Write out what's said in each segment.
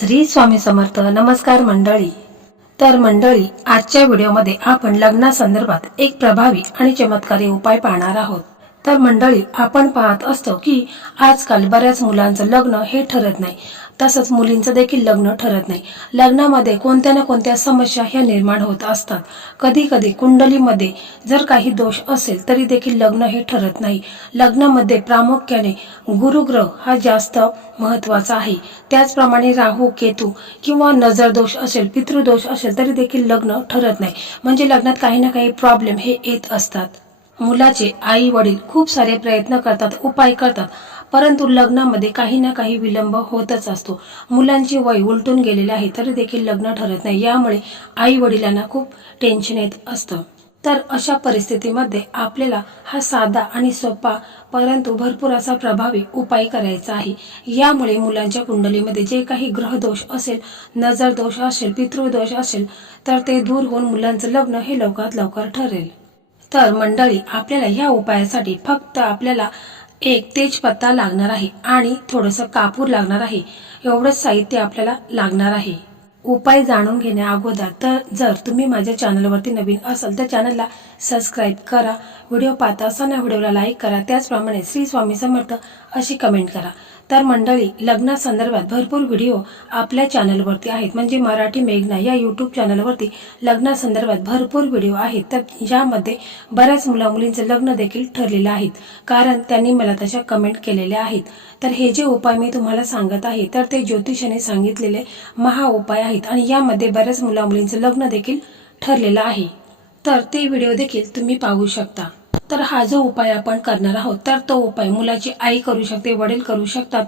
श्री स्वामी समर्थ. नमस्कार मंडळी. तर मंडळी, आजच्या व्हिडिओमध्ये आपण लग्नासंदर्भात एक प्रभावी आणि चमत्कारी उपाय पाहणार आहोत. तर मंडळी, आपण पाहत असतो की आजकाल बऱ्याच मुलांचं लग्न हे ठरत नाही, तसंच मुलींचं देखील लग्न ठरत नाही. लग्नामध्ये कोणत्या ना कोणत्या समस्या ह्या निर्माण होत असतात. कधी कधी कुंडलीमध्ये जर काही दोष असेल तरी देखील लग्न हे ठरत नाही. लग्नामध्ये प्रामुख्याने गुरुग्रह हा जास्त महत्वाचा आहे. त्याचप्रमाणे राहू, केतू किंवा नजर दोष असेल, पितृदोष असेल तरी देखील लग्न ठरत नाही. म्हणजे लग्नात काही ना काही प्रॉब्लेम हे येत असतात. मुलाचे आई वडील खूप सारे प्रयत्न करतात, उपाय करतात, परंतु लग्नामध्ये काही ना काही विलंब होतच असतो. मुलांचे वय उलटून गेलेले आहे तरी देखील लग्न ठरत नाही. यामुळे आई वडिलांना खूप टेन्शन येत असतं. तर अशा परिस्थितीमध्ये आपल्याला हा साधा आणि सोपा परंतु भरपूर असा प्रभावी उपाय करायचा आहे. यामुळे मुलांच्या कुंडलीमध्ये जे काही ग्रहदोष असेल, नजर दोष असेल, पितृदोष असेल तर ते दूर होऊन मुलांचं लग्न हे लवकरात लवकर ठरेल. तर मंडळी, आपल्याला या उपायासाठी फक्त आपल्याला एक तेजपत्ता लागणार आहे आणि थोडंसं कापूर लागणार आहे. एवढंच साहित्य आपल्याला लागणार आहे. उपाय जाणून घेण्या अगोदर तर जर तुम्ही माझ्या चॅनलवरती नवीन असाल तर चॅनलला सबस्क्राईब करा. व्हिडिओ पाहता असताना व्हिडिओला लाईक करा. त्याचप्रमाणे श्री स्वामी समर्थ अशी कमेंट करा. तर मंडळी, लग्नासंदर्भात भरपूर व्हिडिओ आपल्या चॅनलवरती आहेत. म्हणजे मराठी मेघना या यूट्यूब चॅनलवरती लग्नासंदर्भात भरपूर व्हिडिओ आहेत. तर ज्यामध्ये बऱ्याच मुलींचं लग्न देखील ठरलेलं आहेत, कारण त्यांनी मला तशा कमेंट केलेल्या आहेत. तर हे जे उपाय मी तुम्हाला सांगत आहे तर ते ज्योतिषाने सांगितलेले महा उपाय आहेत आणि यामध्ये बऱ्याच मुलींचं लग्न देखील ठरलेलं आहे. तर ते व्हिडिओ देखील तुम्ही पाहू शकता. तर हा जो उपाय आपण करणार आहोत तर तो उपाय मुलाची आई करू शकते, वडील करू शकतात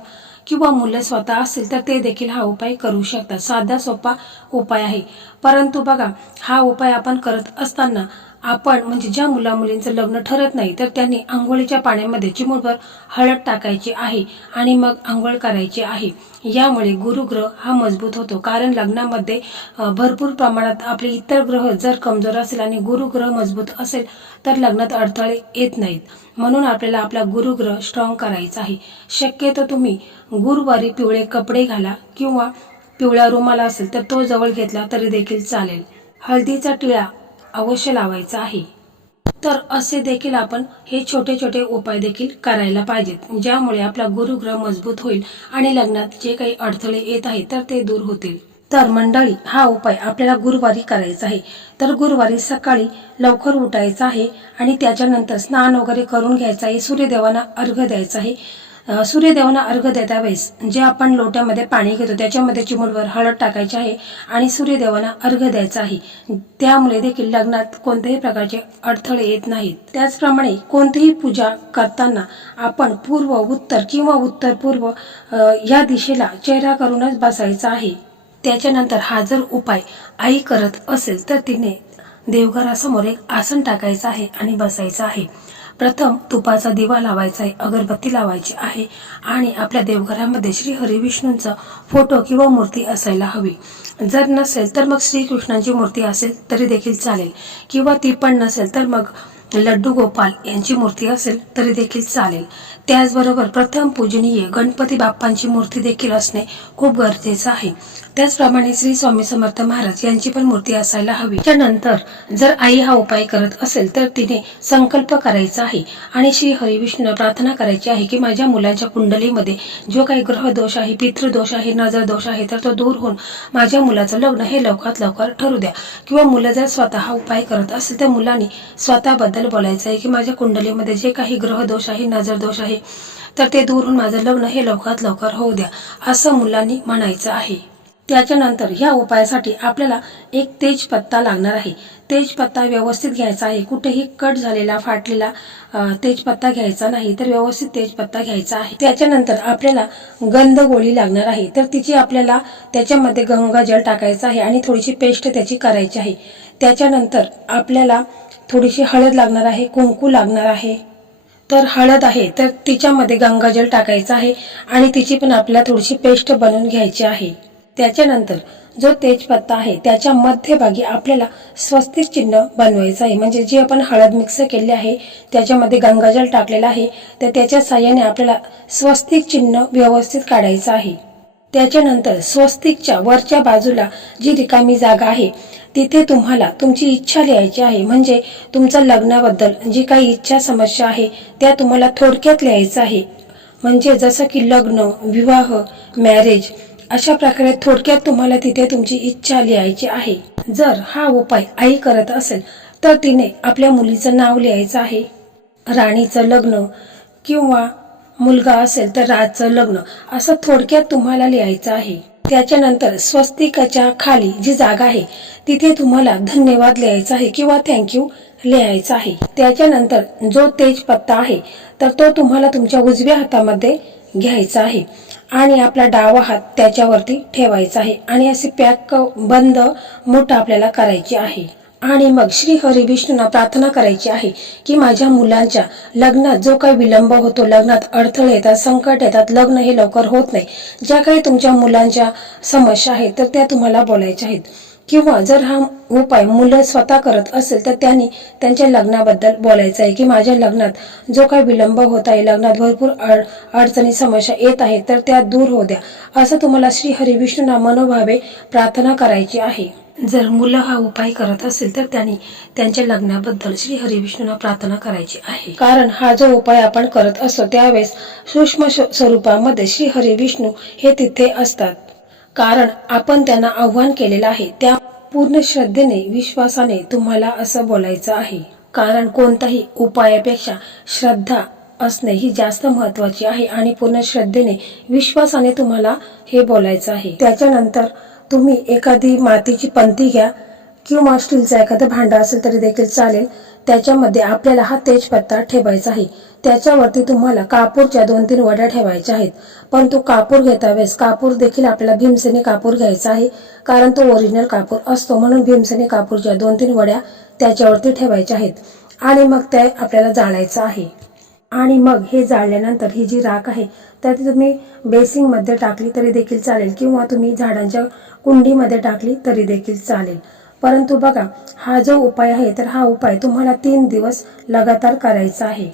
किंवा मुलं स्वतः असेल तर ते देखील हा उपाय करू शकतात. साधा सोपा उपाय आहे. परंतु बघा, हा उपाय आपण करत असताना आपण म्हणजे ज्या मुलींचं लग्न ठरत नाही तर त्यांनी आंघोळीच्या पाण्यामध्ये चिमूटभर हळद टाकायची आहे आणि मग आंघोळ करायची आहे. यामुळे गुरुग्रह हा मजबूत होतो. कारण लग्नामध्ये भरपूर प्रमाणात आपले इतर ग्रह जर कमजोर असेल आणि गुरुग्रह मजबूत असेल तर लग्नात अडथळे येत नाहीत. म्हणून आपल्याला आपला गुरुग्रह स्ट्रॉंग करायचा आहे. शक्यतो तुम्ही गुरुवारी पिवळे कपडे घाला किंवा पिवळा रुमाल असेल तर तो जवळ घेतला तरी देखील चालेल. हळदीचा टिळा अवश्य लावायचा आहे. तर असे देखील आपण हे छोटे छोटे उपाय देखील करायला पाहिजेत, ज्यामुळे आपला गुरुग्रह मजबूत होईल आणि लग्नात जे काही अडथळे येत आहेत तर ते दूर होतील. तर मंडळी, हा उपाय आपल्याला गुरुवारी करायचा आहे. तर गुरुवारी सकाळी लवकर उठायचं आहे आणि त्याच्यानंतर स्नान वगैरे करून घ्यायचं आहे. सूर्यदेवांना अर्घ्य द्यायचं आहे. सूर्यदेवांना अर्घ्य देता वेळेस जे आपण लोट्यामध्ये पाणी घेतो त्याच्यामध्ये चिमूटभर हळद टाकायची आहे आणि सूर्यदेवांना अर्घ्य द्यायचं आहे. त्यामुळे देखील लग्नात कोणत्याही प्रकारचे अडथळे येत नाहीत. त्याचप्रमाणे कोणतीही पूजा करताना आपण पूर्व, उत्तर किंवा उत्तर पूर्व या दिशेला चेहरा करूनच बसायचा आहे. त्याच्यानंतर हा जर उपाय आई करत असेल तर तिने देवघरासमोर एक आसन टाकायचं आहे आणि बसायचं आहे. प्रथम तुपाचा दिवा लावायचा आहे, अगरबत्ती लावायची आहे आणि आपल्या देवघरामध्ये श्री हरिविष्णूंचा फोटो किंवा मूर्ती असायला हवी. जर नसेल तर मग श्रीकृष्णांची मूर्ती असेल तरी देखील चालेल किंवा ती पण नसेल तर मग लड्डू गोपाल यांची मूर्ती असेल तरी देखील चालेल. त्याचबरोबर प्रथम पूजनीय गणपती बाप्पांची मूर्ती देखील असणे खूप गरजेचं आहे. त्याचप्रमाणे श्री स्वामी समर्थ महाराज यांची पण मूर्ती असायला हवी. त्यानंतर जर आई हा उपाय करत असेल तर तिने संकल्प करायचा आहे आणि श्री हरिविष्णूंना प्रार्थना करायची आहे की माझ्या मुलाच्या कुंडलीमध्ये जो काही ग्रह दोष आहे, पितृदोष आहे, नजर दोष आहे तर तो दूर होऊन माझ्या मुलाचं लग्न हे लवकरात लवकर ठरू द्या. किंवा मुलं जर स्वतः हा उपाय करत असेल तर मुलांनी स्वतःबद्दल बोलायचं आहे की माझ्या कुंडलीमध्ये जे काही ग्रह दोष आहे, नजर दोष आहे तर ते दूर होऊन माझं लग्न हे लवकरात लवकर होऊ द्या, असं मुलांनी म्हणायचं आहे. त्याच्यानंतर या उपायासाठी आपल्याला एक तेजपत्ता लागणार आहे. तेजपत्ता व्यवस्थित घ्यायचा आहे. कुठेही कट झालेला, फाटलेला तेजपत्ता घ्यायचा नाही, तर व्यवस्थित तेजपत्ता घ्यायचा आहे. त्याच्यानंतर आपल्याला गंध गोळी लागणार आहे. तर तिची आपल्याला त्याच्यामध्ये गंगाजल टाकायचं आहे आणि थोडीशी पेस्ट त्याची करायची आहे. त्याच्यानंतर आपल्याला थोडीशी हळद लागणार आहे, कुंकू लागणार आहे. तर हळद आहे तर तिच्यामध्ये गंगाजल टाकायचं आहे आणि तिची पण आपल्याला थोडीशी पेस्ट बनवून घ्यायची आहे. त्याच्यानंतर जो तेजपत्ता आहे त्याच्या मध्यभागी आपल्याला स्वस्तिक चिन्ह बनवायचं आहे. म्हणजे जे आपण हळद मिक्स केले आहे त्याच्यामध्ये गंगाजल टाकलेला आहे तर त्याच्या साहाय्याने आपल्याला स्वस्तिक चिन्ह व्यवस्थित काढायचं आहे. त्याच्यानंतर स्वस्तिकच्या वरच्या बाजूला जी रिकामी जागा आहे तिथे तुम्हाला तुमची इच्छा लिहायची आहे. म्हणजे तुमच्या लग्नाबद्दल जी काही इच्छा समस्या आहे त्या तुम्हाला थोडक्यात लिहायचं आहे. म्हणजे जसं की लग्न, विवाह, मॅरेज अशा प्रकारे थोडक्यात तुम्हाला तिथे तुमची इच्छा लिहायची आहे. जर हा उपाय आई करत असेल तर तिने आपल्या मुलीचं नाव लिहायचं आहे. राणीचं लग्न किंवा मुलगा असेल तर राजचं लग्न असं थोडक्यात तुम्हाला लिहायचं आहे. त्याच्यानंतर स्वस्तिकाच्या खाली जी जागा आहे तिथे तुम्हाला धन्यवाद लिहायचा आहे किंवा थँक्यू लिहायचा आहे. त्याच्यानंतर जो तेजपत्ता आहे तर तो तुम्हाला तुमच्या उजव्या हातामध्ये घ्यायचा आहे आणि आपला डावा हात त्याच्यावरती ठेवायचा आहे आणि असे पॅक बंद मूठ आपल्याला करायची आहे. आणि मग श्री हरी विष्णूंना प्रार्थना करायची आहे की माझ्या मुलांच्या लग्नात जो काही विलंब होतो, लग्नात अडथळे येतात, संकट येतात, लग्न हे लवकर होत नाही, ज्या काही तुमच्या मुलांच्या समस्या आहेत तर त्या तुम्हाला बोलायच्या आहेत. किंवा जर हा उपाय मुलं स्वतः करत असेल तर त्यांनी त्यांच्या लग्नाबद्दल बोलायचं आहे की माझ्या लग्नात जो काही विलंब होत आहे, लग्नात भरपूर अडचणी समस्या येत आहेत तर त्या दूर होऊ द्या, असं तुम्हाला श्री हरी विष्णूंना मनोभावे प्रार्थना करायची आहे. जर मुलं हा उपाय करत असेल तर त्यांनी त्यांच्या लग्नाबद्दल श्री हरी विष्णूंना प्रार्थना करायची आहे. कारण हा जो उपाय आपण करत असतो त्यावेळेस सूक्ष्म स्वरूपामध्ये श्री हरी विष्णू हे तिथे असतात. कारण आपण त्यांना आव्हान केलेलं आहे. त्या पूर्ण श्रद्धेने, विश्वासाने तुम्हाला असं बोलायचं आहे. कारण कोणताही उपायापेक्षा श्रद्धा असणे ही जास्त महत्वाची आहे आणि पूर्ण श्रद्धेने, विश्वासाने तुम्हाला हे बोलायचं आहे. त्याच्यानंतर तुम्ही एखादी मातीची पंती घ्या किंवा स्टीलचा एखादं भांडं असेल तरी देखील चालेल. त्याच्यामध्ये आपल्याला हा तेजपत्ता ठेवायचा आहे. त्याच्यावरती तुम्हाला कापूरच्या 2-3 वड्या ठेवायच्या आहेत. पण तो कापूर घेता वेळेस कापूर देखील आपल्याला भीमसेनी कापूर घ्यायचा आहे. कारण तो ओरिजिनल कापूर असतो, म्हणून भीमसेनी कापूरच्या 2-3 वड्या त्याच्यावरती ठेवायच्या आहेत. आणि मग ते आपल्याला जाळायचं आहे. आणि मग हे जाळल्यानंतर ही जी राख आहे तर ती तुम्ही बेसिंगमध्ये टाकली तरी देखील चालेल किंवा तुम्ही झाडांच्या कुंडीमध्ये टाकली तरी देखील चालेल. परंतु बघा, हा जो उपाय आहे तर हा उपाय तुम्हाला 3 दिवस लगातार करायचा आहे.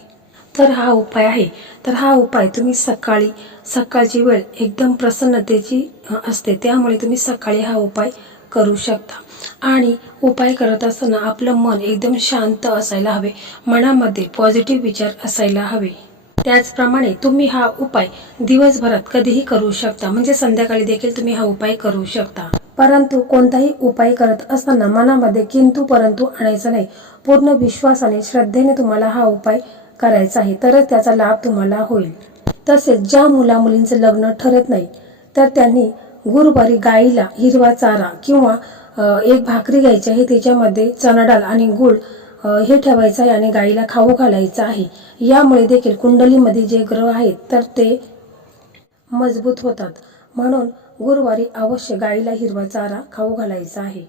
तर हा उपाय तुम्ही सकाळची वेळ एकदम प्रसन्नतेची असते, त्यामुळे तुम्ही सकाळी हा उपाय करू शकता. आणि उपाय करत असताना आपलं मन एकदम शांत असायला हवे, मनामध्ये पॉझिटिव्ह विचार असायला हवे. त्याचप्रमाणे तुम्ही हा उपाय दिवसभरात कधीही करू शकता, म्हणजे संध्याकाळी देखील तुम्ही हा उपाय करू शकता. परंतु कोणताही उपाय करत असताना मनामध्ये किंतु परंतु आणायचं नाही. पूर्ण विश्वासाने, श्रद्धेने तुम्हाला हा उपाय करायचा आहे, तरच त्याचा लाभ तुम्हाला होईल. तसेच ज्या मुलींचं लग्न ठरत नाही तर त्यांनी गुरुवारी गाईला हिरवा चारा किंवा एक भाकरी घ्यायची आहे, त्याच्यामध्ये चणा डाळ आणि गूळ हे ठेवायचं आहे आणि गाईला खाऊ घालायचं आहे. यामुळे देखील कुंडलीमध्ये जे ग्रह आहेत तर ते मजबूत होतात. म्हणून गुरुवारी अवश्य गाईला हिरवा चारा खाऊ घालायचा आहे.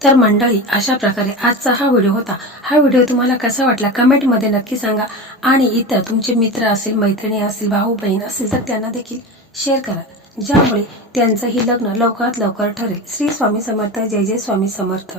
तर मंडळी, अशा प्रकारे आजचा हा व्हिडिओ होता. हा व्हिडिओ तुम्हाला कसा वाटला कमेंटमध्ये नक्की सांगा. आणि इतर तुमचे मित्र असतील, मैत्रिणी असतील, भाऊ बहीण असतील तर त्यांना देखील शेअर करा, ज्यामुळे त्यांचंही लग्न लवकरात लवकर ठरेल. श्री स्वामी समर्थ. जय जय स्वामी समर्थ.